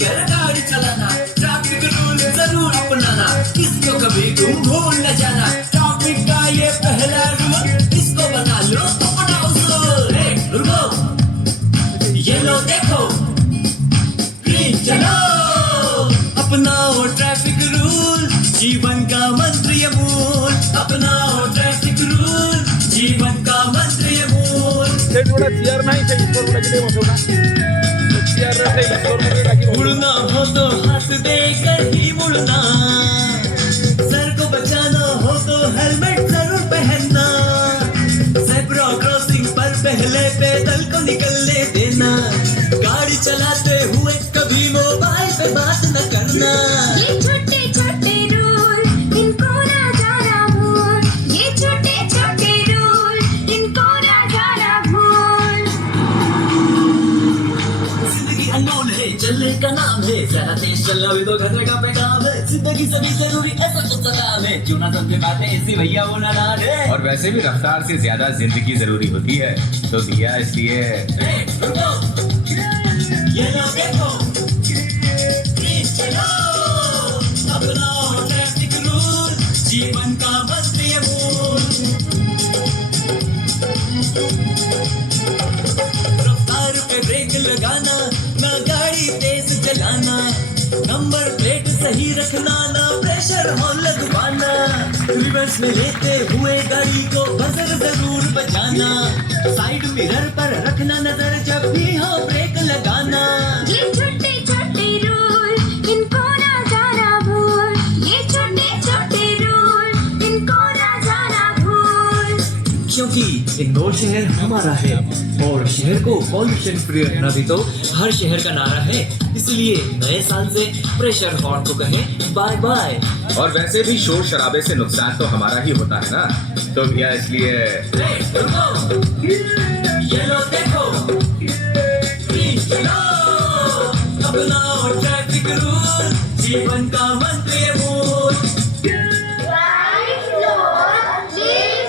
कर गाड़ी चलाना, ट्रैफिक रूल जरूर अपनाना, इसको कभी तुम भूल न जाना। ट्रैफिक का ये पहला रूल, इसको बना लो अपना उसूल। रुको, ये लो देखो, ग्रीन चलो, अपनाओ ट्रैफिक रूल, जीवन का मंत्र ये मूल। अपनाओ ट्रैफिक रूल, जीवन का मंत्र ये मूल। थोडा चेअर नाही ते इस्कोर किती मोठा चेअर रे इस्कोर मध्ये टाकी मुड़ना हो तो हाथ देकर ही मुड़ना, सर को बचाना हो तो हेलमेट जरूर पहनना, ज़ेब्रा क्रॉसिंग पर पहले पैदल को निकलने देना, गाड़ी चलाते हुए कभी मोबाइल पे बात न करना। ये छोटे छोटे रूल, इनको ना जाना भूल, ये छोटे छोटे रूल, इनको ना जाना भूल। जिंदगी अनमोल है, चलने का नाम है, जरा तेज चलना भी तो खतरे का पैगाम है। जिंदगी सभी जरूरी ऐसा तो सलाम है, क्यों ना समझे बातें ऐसी भैया वो नादान है। और वैसे भी रफ्तार से ज्यादा जिंदगी जरूरी होती है, तो भैया इसलिए ये लो देखो, ग्रीन चलो, अपनाओ ट्रैफिक रूल, जीवन का मंत्र ये मूल। रफ्तार पे ब्रेक लगाना, ना गाड़ी तेज चलाना, नंबर प्लेट सही रखना, ना प्रेशर हॉर्न लगवाना, रिवर्स में लेते हुए गाड़ी को बजर जरूर बजाना, साइड मिरर पर रखना नजर जब भी हो ब्रेक लगाना। ये छोटे छोटे रूल, इनको ना जाना भूल, ये छोटे छोटे रूल, इनको ना जाना भूल। क्योंकि इंदौर शहर हमारा है और शहर को पॉल्यूशन फ्री रखना भी तो हर शहर का नारा है, इसलिए नए साल से प्रेशर हॉर्न को कहें बाय बाय। और वैसे भी शोर शराबे से नुकसान तो हमारा ही होता है ना, तो भैया इसलिए ये लो देखो, ग्रीन चलो, अपनाओ ट्रैफिक रूल, जीवन का मंत्र ये